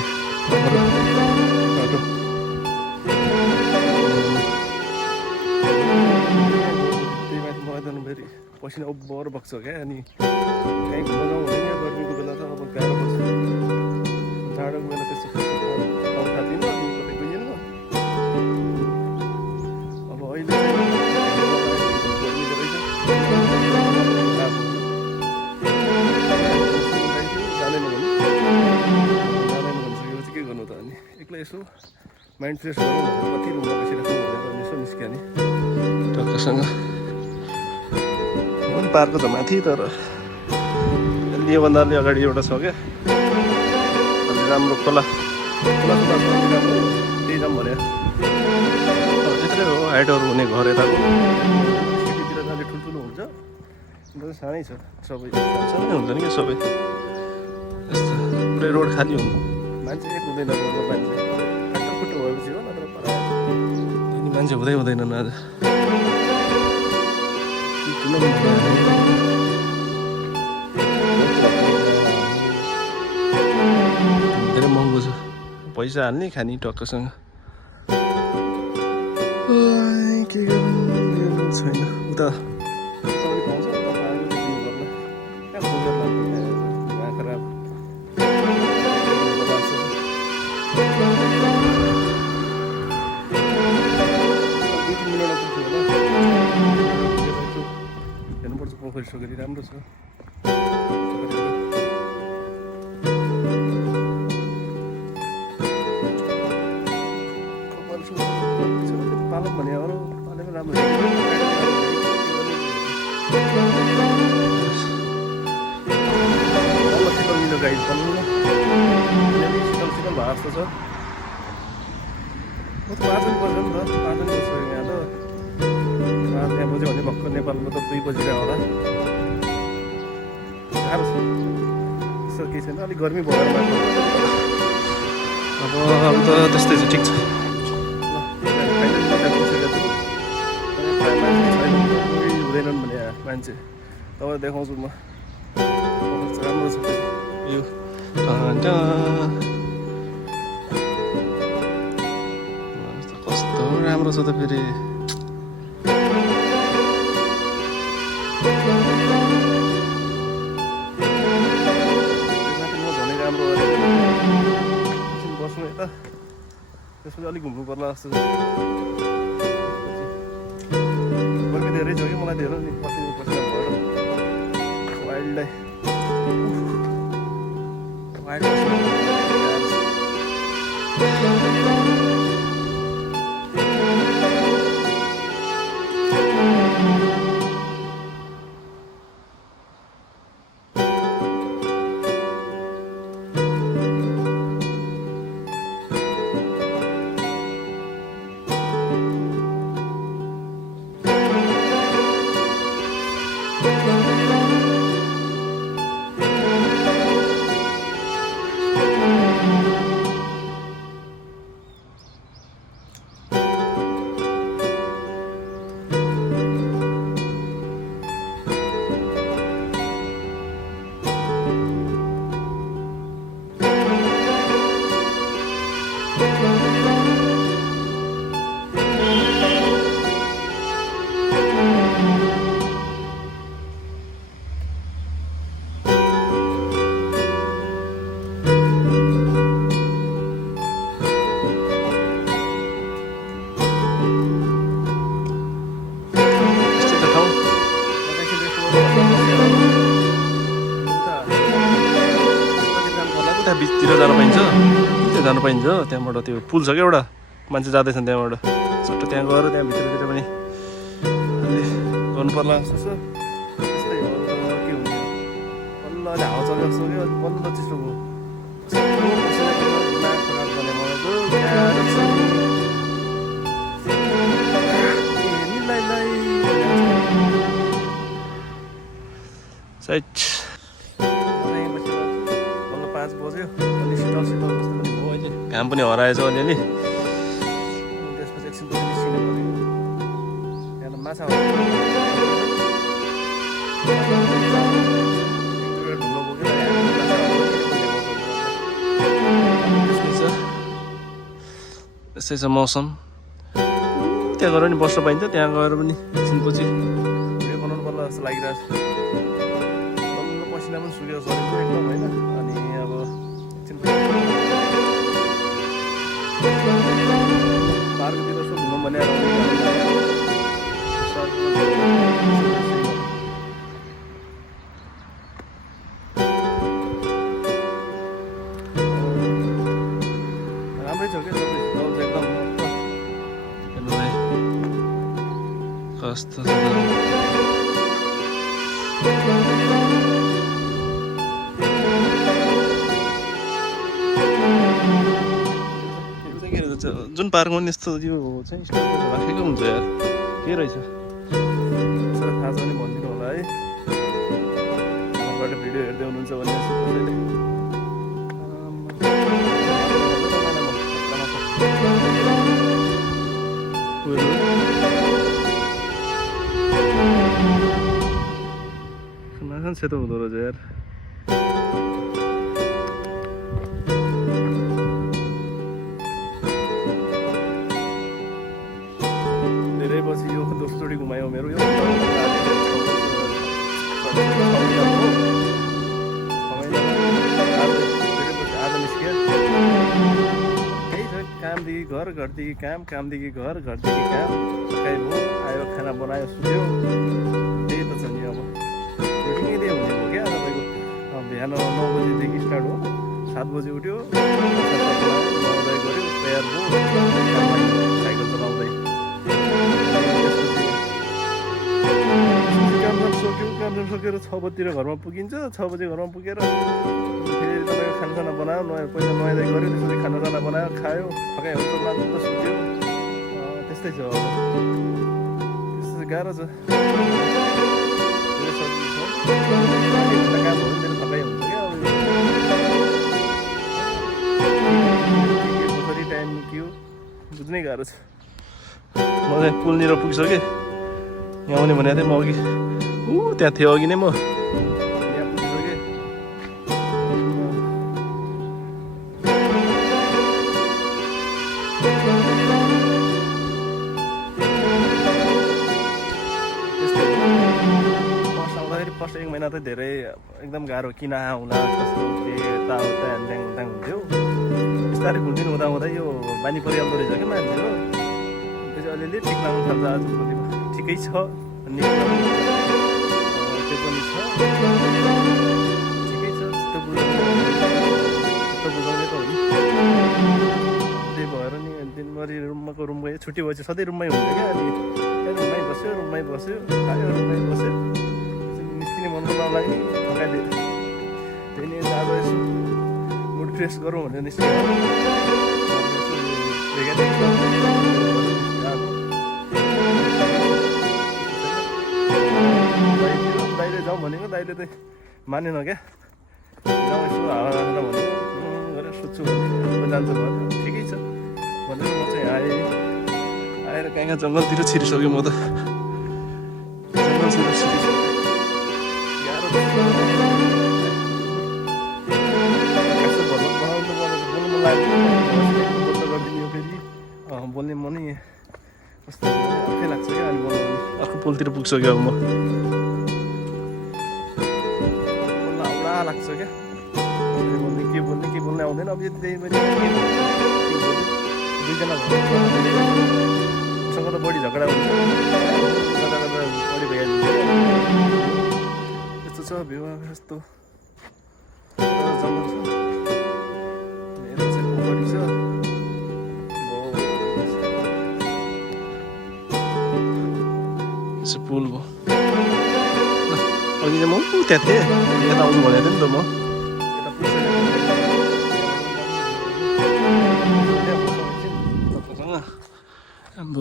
अलि बाटो त्यही माथि मलाई त फेरि पसिना उब्बर बग्छ क्या। अनि कहीँ घुम्न जाउँ भने नि गर्मीको बेला त अब गाह्रो पर्छ, जाडोको बेला त्यस्तो ठाउँ थाहा थिएन अनि कतै गइएन। अब अहिले चाहिँ गर्मीले रहेछ जाँदैन भनिसकेपछि के गर्नु त। अनि एक्लै यसो माइन्ड फ्रेस गरौँ भनेर कति रुममा बसिराख्नु भनेर यसो निस्क्यो नि टक्कसँग। पार्क त माथि, तर योभन्दा अलि अगाडि एउटा छ क्या, अलि राम्रो खोला खोला सुला छ, अलि राम्रो त्यही जाऊँ भने। त्यत्रै हो हाइटहरू हुने घर यताको। सिटीतिर त अलिक ठुल्ठुलो हुन्छ, अन्त सानै छ सबै, सानै हुन्छ नि क्या सबै। यस्तो पुरै रोड खाली हुनु, मान्छे एक हुँदैन रोडमा, मान्छे फाटोफुटो भएपछि हो, नत्र पर मान्छे हुँदैनन् आज। धेरै महँगो छ, पैसा हाल्ने खाने टक्कसँग। के गर्नु छैन उता पाउँछ खराब हेर्नुपर्छ। पोखरी सोखरी राम्रो छ। पालौँ भने अरू पालेको राम्रो शीतल मिलो गाई पाल्नु न, शीतल शीतल भए जस्तो छ। म त 5 बजी पर्छ नि त, 5 बजी बस्छ यहाँ त। त्यहाँ बज्यो भने भर्खर नेपालमा त 2 बजिरहेको होला। गाह्रो छ, त्यस्तो केही छैन, अलिक गर्मी भएर मात्र। अब त त्यस्तै छ, ठिक छ। हुँदैनन् भने मान्छे तपाईँ देखाउँछु म, राम्रो छ यो। कस्तो राम्रो छ त फेरि। झनै राम्रो बस्नु यता, त्यसपछि अलिक घुम्नु पर्ला जस्तो छ। गर्मी धेरै छ कि मलाई, धेरै नि पसिना पसिना भएर। वाइल्ड लाइफ बिचतिर जानु पाइन्छ, त्यहाँ जानु पाइन्छ। त्यहाँबाट त्यो पुल छ क्या एउटा, मान्छे जाँदैछन् त्यहाँबाट। सट्ट त्यहाँ गएर त्यहाँ भित्रतिर पनि अलि गर्नु पर्ला जस्तो छ। त्यस्तै हो, के हुन्छ बल्ल अहिले हावा चल्यो जस्तो क्या, बल्ल चिसो भयो। खराब गर्ने मलाई त गाह्रो छ साइट। 5 बज्यो, अलि शीतल शीतल जस्तो पनि भयो अहिले, घाम पनि हराएछ अलिअलि। त्यसपछि एकछिन पनि निस्किनु पऱ्यो। त्यहाँ त माछा ढुङ्गा बोकेर यसै छ मौसम। त्यहाँ गएर पनि बस्न पाइन्छ, त्यहाँ गएर पनि एकछिनपछि भिडियो बनाउनु पर्ला जस्तो लागिरहेको छ। बल्ल पसिना पनि सुकेको छ एकदम होइन। अनि अब एकछिनपछि पार्कतिर यसो घुमौँ भनेर राम्रै छ क्या सबै एकदम हेर्नु भाइ कस्तो छ जुन पार्कमा पनि यस्तो यो चाहिँ राखेको हुन्छ यार, के रहेछ थाहा छ भने भनिदिनु होला है। बाट भिडियो हेर्दै हुनुहुन्छ भने कसैले माछा सेतो हुँदो रहेछ यार। धेरै पछि यो दोस्रोचोटि घुमायो मेरो यो आज निस्क्यो। त्यही छ कामदेखि घर, घरदेखि काम, कामदेखि घर, घरदेखि काम, सकाइ भयो आयो खाना बनायो सुत्यो, त्यही त छ नि। अब रुटिनै त्यही हुने भयो क्या तपाईँको। बिहान 9 बजीदेखि स्टार्ट हो, 7 बजी उठ्यो, नुहाउँदै गऱ्यो, तयार भयो साइकल चलाउँदै। काम सकेर 6 बजीतिर घरमा पुगिन्छ। 6 बजी घरमा पुगेर फेरि तपाईँको खानासाना बनायो, पहिला नुहाइँदै गऱ्यो, त्यसपछि खानासाना बनायो, खायो, थकाइ हुन्छ, मात्र सुत्यो। त्यस्तै छ अब, त्यस्तो गाह्रो छ। काम हो भने थकाइ हुन्छ क्या। अब कसरी टाइम निक्यो बुझ्नै गाह्रो छ। म चाहिँ पुलनिर पुगिसकेँ। यहाँ आउने भनेको थिएँ म अघि, त्यहाँ थियो अघि नै म यहाँ पुगिसकेँ। फर्स्ट आउँदाखेरि फर्स्ट 1 महिना त धेरै एकदम गाह्रो, किन आउला कस्तो के यताउता ह्याङट्याङ हुन्थ्यो। बिस्तारै घुम्दिन हुँदा हुँदै यो बानी परिहाल्दो रहेछ क्या मान्छेहरू। त्यो चाहिँ अलिअलि ठिक लाग्नु थाल्छ। आजभोलिमा ठिकै छ, त्यो पनि छ, ठिकै छ। त्यस्तो बुझाउने त हो नि। त्यही भएर नि दिनभरि रुम गयो, छुट्टी भएपछि सधैँ रुममै हुन्छ क्या। अनि रुममै बस्यो, खायो, रुममै बस्यो, निस्किने मन नलाग्ने, थकाइदियो। त्यही नि आज यसो मुड फ्रेस गरौँ भनेर निस्क्यो। दाइले जाउँ भनेको, दाइले त मानेन क्या। जाउँ यसो हावा राखेर भनेको गरेर सोध्छु भने जान्छ भयो, ठिकै छ भनेर म चाहिँ आएर कहाँ जङ्गलतिर छिरिसक्यो। म त जङ्गलतिर छिरिसक्यो, गाह्रो बनाउनु बोल्नु मन लाग्यो। गरिदिने हो फेरि बोल्ने मनै कस्तो अर्कै लाग्छ क्या। अनि बोल्नु अर्को पुलतिर पुगिसक्यो अब म। लाग्छ क्या, के बोल्ने आउँदैन। अब त्यही दुईजना उसँग त बढी झगडा हुन्छ, बढी भइहाल्छ। यस्तो छ भ्यू, यस्तो जङ्गल छ, मेरो चाहिँ पोखरी छ, पुल भयो। अघि चाहिँ म त्यहाँ थिएँ, यता आउँछु भनेको थिएँ नि त म। यता पुगिसकेँ तपाईँसँग। अब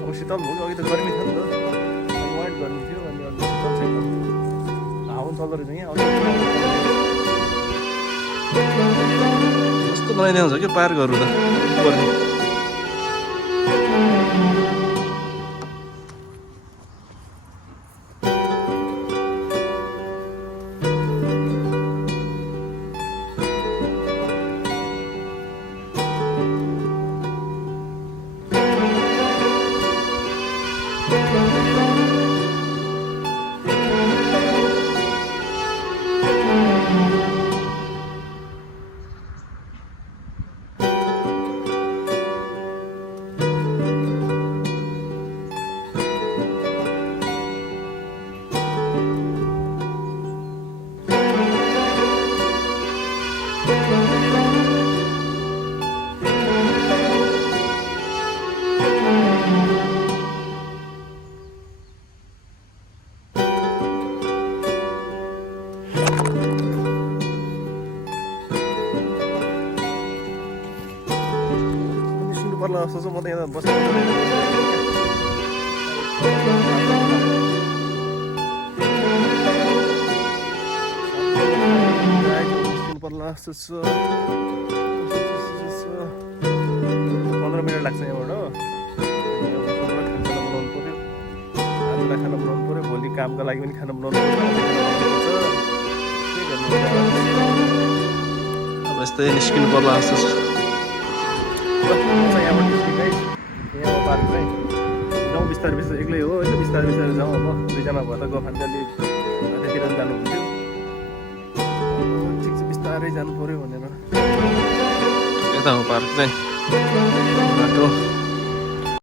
अब शीतल भयो। अघि त गर्मी थियो नि त, वाइट गर्मी थियो। अनि अहिले शीतल छ एकदम, हावा चल्दो रहेछ यहाँ। कस्तो बनाइदिएको हुन्छ क्या पार्कहरू त। पर्ला जस्तो छ म त यहाँ बसेको पर्ला जस्तो छ 15 मिनट लाग्छ यहाँबाट खाना बनाउनु पऱ्यो भोलि कामको लागि पनि खाना बनाउनु पर्छ के गर्नु अब यस्तै निस्किनु पर्ला जस्तो छ यहाँबाट निस्किँदै यहाँ पार्क चाहिँ जाउँ बिस्तारै बिस्तारै एक्लै हो होइन बिस्तारै बिस्तारै जाउँ अब दुईजना भयो त गफान्त अलि त्यतिर जानुहुन्थ्यो ठिक छ बिस्तारै जानु पऱ्यो भनेर यता हो पार्क चाहिँ बाटो